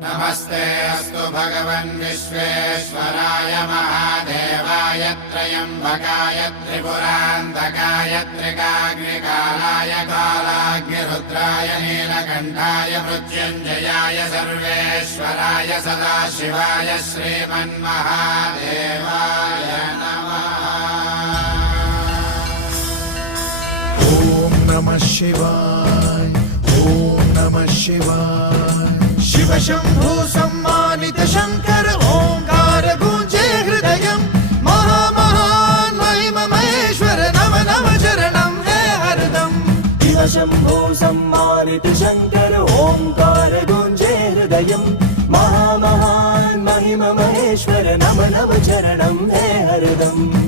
नमस्ते अस्तु भगवन् विश्वेश्वराय महादेवाय त्र्यम्बकाय त्रिपुरान्तकाय त्रिकाग्निकालाय कालाग्निरुद्राय नीलकण्ठाय मृत्युञ्जयाय सर्वेश्वराय सदाशिवाय श्रीमन्महादेवाय नमः। ॐ नमः शिवाय ॐ नमः शिवाय। शिव शंभु सम्मानित शंकर ओंकार गूंजे हृदयम् महामहान् महिम महेश्वर नम नम चरणं हे हरदम्। शिव शंभु सम्मानित शंकर ओंकार गूंजे हृदयम् महामहान् महिम महेश्वर नम नम चरणं हे हरदम्।